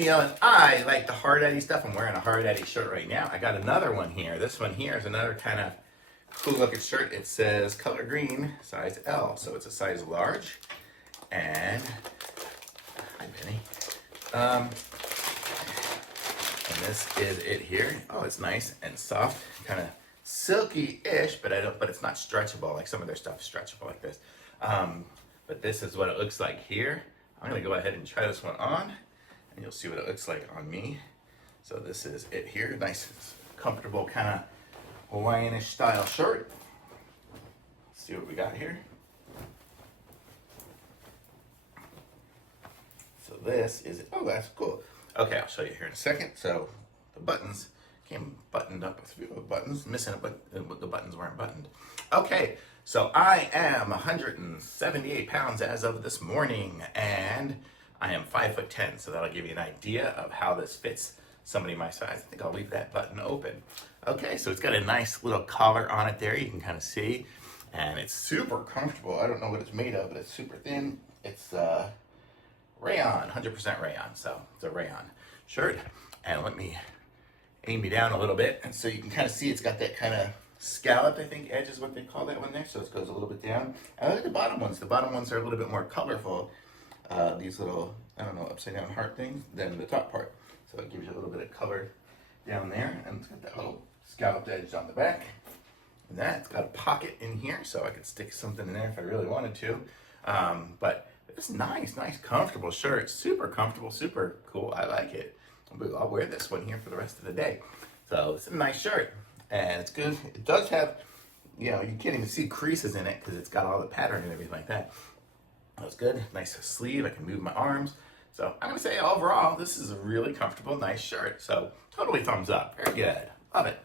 Neil, and I like the Hardaddy stuff. I'm wearing a Hardaddy shirt right now. I got another one here. This one here is another kind of cool looking shirt. It says color green, size L, so it's a size large. And hi, Benny. And this is it here. Oh, it's nice and soft, kind of silky-ish, but it's not stretchable like some of their stuff is stretchable like this. But this is what it looks like here. I'm gonna go ahead and try this one on, and you'll see what it looks like on me. So this is it here. Nice, comfortable kind of Hawaiian-ish style shirt. Let's see what we got here. So this is it. Oh, that's cool. Okay, I'll show you here in a second. So the buttons came buttoned up with a few buttons, missing it, but the buttons weren't buttoned. Okay, so I am 178 pounds as of this morning, and I am 5'10", so that'll give you an idea of how this fits somebody my size. I think I'll leave that button open. Okay, so it's got a nice little collar on it there, you can kind of see, and it's super comfortable. I don't know what it's made of, but it's super thin. It's rayon, 100% rayon, so it's a rayon shirt. And let me aim you down a little bit, and so you can kind of see it's got that kind of scalloped, I think, edge is what they call that one there, so it goes a little bit down. And I like the bottom ones. The bottom ones are a little bit more colorful, these little, I don't know, upside down heart things, than the top part. So it gives you a little bit of color down there, and it's got that little scalloped edge on the back. And that's got a pocket in here, so I could stick something in there if I really wanted to. But it's nice, comfortable shirt. Super comfortable, super cool. I like it. I'll wear this one here for the rest of the day. So it's a nice shirt, and it's good. It does have, you know, you can't even see creases in it because it's got all the pattern and everything like that. That's good. Nice sleeve. I can move my arms. So I'm gonna say overall, this is a really comfortable, nice shirt. So totally thumbs up. Very good. Love it.